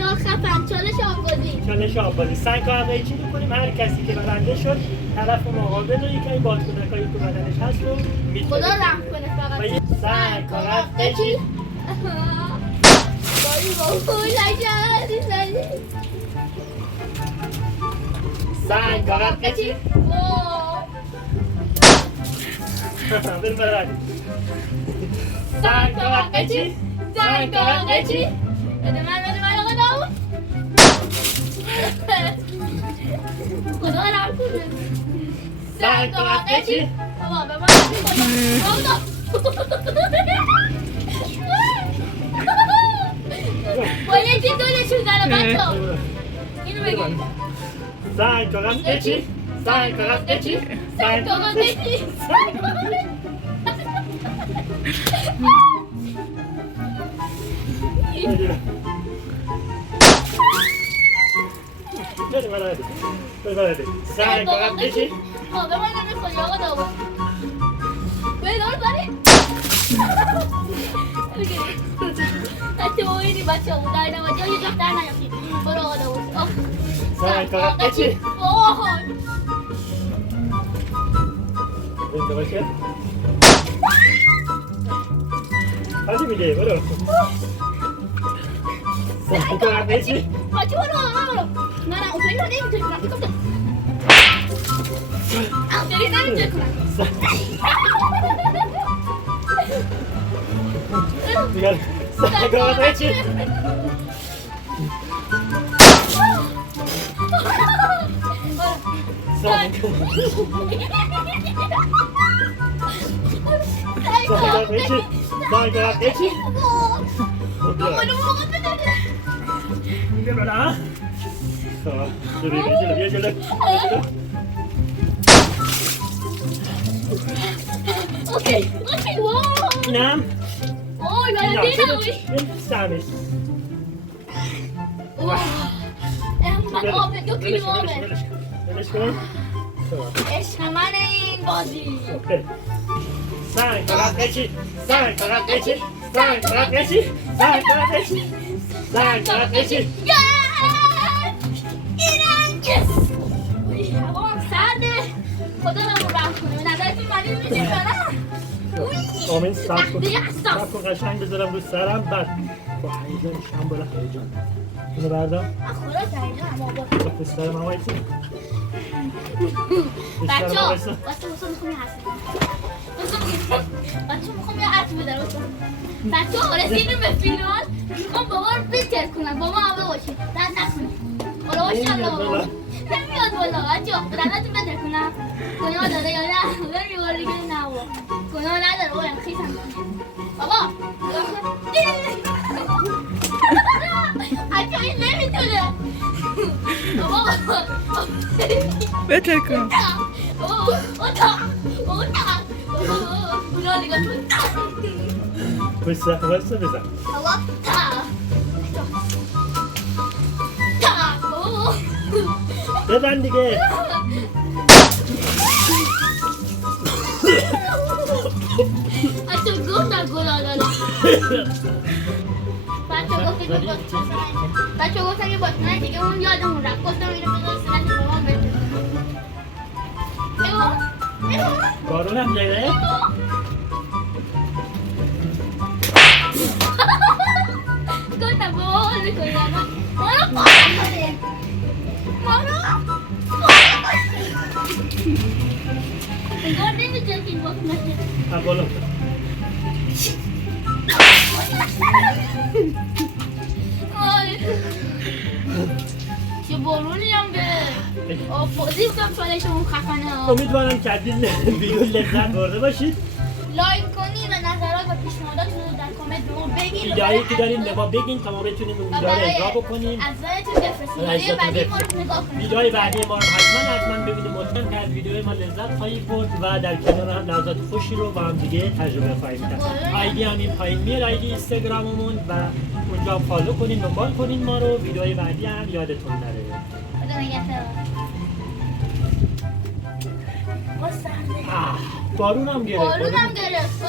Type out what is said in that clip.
بسیار خفن. چالش آبگازی. چالش آبگازی. سنگ کاغذی چی می‌کنیم؟ هر کسی که برنده شد طرف مقابل رو یکی این بادکنکایی که بدنش هست رو می‌تونه. خدا رحم کنه فقط. سنگ کاغذ چی؟ بایی سنگ کاغذ چی؟ بریم بریم. سنگ کاغذ چی؟ سنگ کاغذ چی؟ بده من آقا داوود. خدا رحم کنه. سنگ کاغذ چی؟ بابا به من با یکی دونشون زنه بچه ها. اینو بگید. سنگ کاغذ چی؟ سنگ کاغذ چی؟ سنگ کاغذ چی؟ سنگ کاغذ چی؟ به من نمیخوری آقا داوود. دور بری. بچه ها اینی بچه ها در نماجه یه جا در نیافتی. برو آقا داوود. سنگ کاغذ چی؟ وای. اینجا باشه. هاتی میده برو. سنگ کاغذ چی؟ بچه برو آقا برو. نه اونطوری رو نمیتونی کنم. گفتم. اونطوری نمیتونی کنم. دیگر سنگ کاغذ چی؟ سنگ کاغذ چی؟ سنگ کاغذ چی؟ بیا بالا. بیا جلو. اوکی وای. اینم وای بلدی سرش. من آب دو کیلو آبه. ولش کن. عشق من این بازی. سنگ کاغذ چی؟ سنگ کاغذ چی؟ سنگ کاغذ چی؟ سنگ کاغذ چی؟ سنگ کاغذ چی؟ اینم یس. هوام سرده. خدا من رحم کنه. به نظرتون معنی میشه یا نه؟ آمین صبر کن. دیگه صبر کن قشنگ بذارم رو سرم بعد با هیجان شم بالا هیجان. اینو بردار. خدا تاییدم بابا. با پسر من وایسی. بچه ها واسه میخوام یه حرف بچه میخوام یه حرف بدارم بچه ها رسیدیم به فینال. میخوام بابا رو بتر کنم. بابا همه باشید درد نکنه. حالا باشید الله بابا نمیاد بالا. بچه ها بدنتون بتر کنم. گناه داره یا نه؟ برمی بار دیگه نه بابا گناه نداره. باید خیزم بابا بچه ها این نمیتونه. بابا بتر کن. وایسا بزن. بزن دیگه. بچه گفتم گناه دارم. بچه گفتم یه باتمن دیگه اون یادمون رفت. گفتم اینو بذار سرت بابام بده. بارون هم داره؟ گفتم بابا حال میکنی مارو پارم کنه. مارو انگار نمیشه که این باتمنه. بالا چه بارونی هم به بازی بکنم چالشمون خفنه. امیدوارم که از این ویدیو لذت برده باشید. لایک کنید و نظرات و پیشنهاداتتون رو در کامنت به ما بگید. ایده‌ای که دارین به ما بگین تا ما بتونیم اون ویدیو رو اجرا بکنیم. از نظرتون بفرستید. بعدی ما رو نگاه کنید. ویدیوهای بعدی ما رو حتما ببینید. مطمئن که از ویدیوهای ما لذت خواهید برد و در کنار هم لحظات خوشی رو با هم دیگه تجربه خواهیم کرد. آیدی همین پایین میاد، آیدی اینستاگراممون و اونجا فالو کنین، دنبال کنین ما رو. ویدیوهای بعدی هم یادتون نره. خدا نگهدار. بارون هم گرفت. بارون هم گرفت.